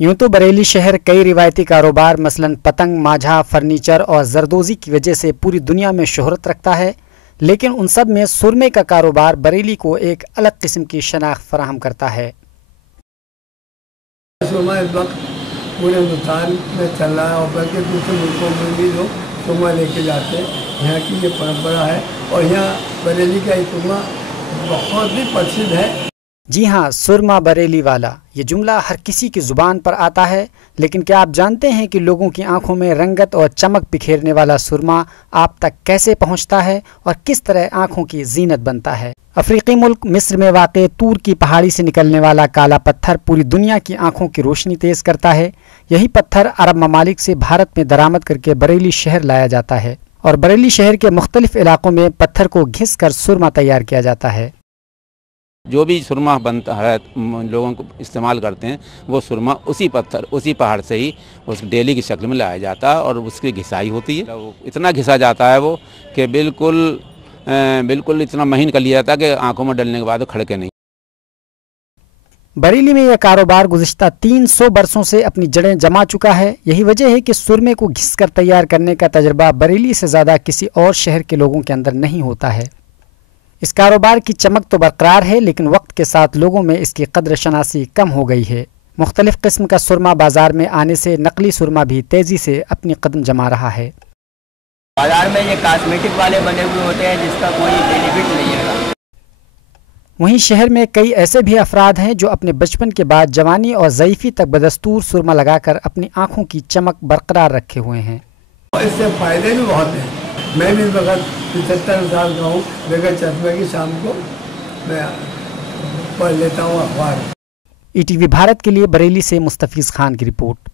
यूं तो बरेली शहर कई रिवायती कारोबार मसलन पतंग, माझा, फर्नीचर और जरदोज़ी की वजह से पूरी दुनिया में शोहरत रखता है, लेकिन उन सब में सुरमे का कारोबार बरेली को एक अलग किस्म की शनाख्त फराहम करता है। सुरमा इस वक्त पूरे हिंदुस्तान में चल रहा है और बल्कि दूसरे मुल्कों में भी लोग सुरमा लेके जाते हैं। यहाँ की ये परंपरा है और यहाँ बरेली का ये सुरमा बहुत ही प्रसिद्ध है। जी हाँ, सुरमा बरेली वाला, ये जुमला हर किसी की ज़ुबान पर आता है, लेकिन क्या आप जानते हैं कि लोगों की आंखों में रंगत और चमक बिखेरने वाला सुरमा आप तक कैसे पहुंचता है और किस तरह आंखों की जीनत बनता है। अफ्रीकी मुल्क मिस्र में वाक़ तूर की पहाड़ी से निकलने वाला काला पत्थर पूरी दुनिया की आंखों की रोशनी तेज़ करता है। यही पत्थर अरब ममालिक से भारत में दरामद करके बरेली शहर लाया जाता है और बरेली शहर के मुख्तलिफ इलाकों में पत्थर को घिस कर सुरमा तैयार किया जाता है। जो भी सुरमा बनता है लोगों को इस्तेमाल करते हैं, वो सुरमा उसी पत्थर उसी पहाड़ से ही उस डेली की शक्ल में लाया जाता है और उसकी घिसाई होती है। वो इतना घिसा जाता है वो कि बिल्कुल इतना महीन कर लिया जाता है कि आंखों में डलने के बाद खड़के नहीं। बरेली में यह कारोबार गुज़िश्ता 300 बरसों से अपनी जड़ें जमा चुका है। यही वजह है कि सुरमे को घिस कर तैयार करने का तजर्बा बरेली से ज़्यादा किसी और शहर के लोगों के अंदर नहीं होता है। इस कारोबार की चमक तो बरकरार है, लेकिन वक्त के साथ लोगों में इसकी कद्र शनासी कम हो गई है। मुख्तलिफ किस्म का सुरमा बाजार में आने से नकली सुरमा भी तेज़ी से अपनी कदम जमा रहा है। बाजार में ये कॉस्मेटिक वाले बने हुए होते हैं जिसका कोई बेनिफिट नहीं है। वहीं शहर में कई ऐसे भी अफराद हैं जो अपने बचपन के बाद जवानी और ज़ईफ़ी तक बदस्तूर सुरमा लगाकर अपनी आँखों की चमक बरकरार रखे हुए हैं। इससे फ़ायदे भी बहुत हैं। मैं भी इस वक्त 75 साल का हूँ, बगैर चश्मे की शाम को मैं पढ़ लेता हूँ अखबार। ETV भारत के लिए बरेली से मुस्तफ़ीज़ खान की रिपोर्ट।